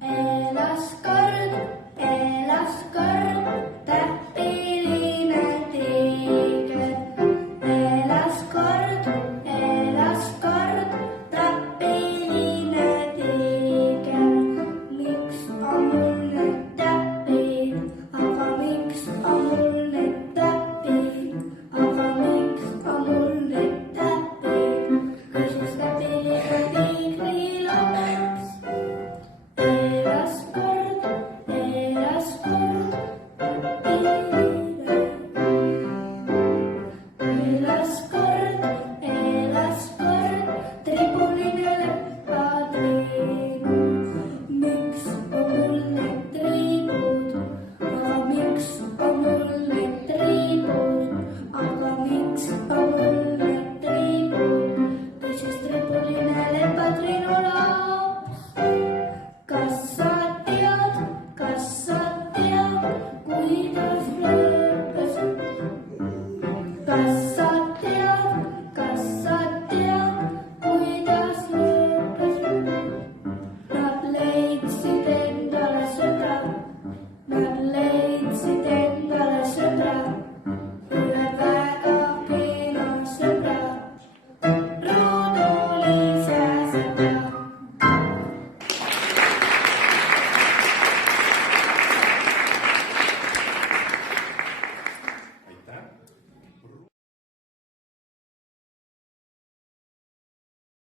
elas kord, täppiline tiiger. Elas kord, täppiline tiiger. Miks on mul need täpid, aga miks on mul need täpid, aga miks on mul need täpid, küsis täppiline tiigrilaps. Elas kord, täppiline. Elas kord, tribuline leppatriibud. Miks on mul need triibud, aga miks on mul need triibud, aga miks on mul need triibud, küsis tribuline lepatriinu laps. Kas sa tead, kuidas lõppes? Kas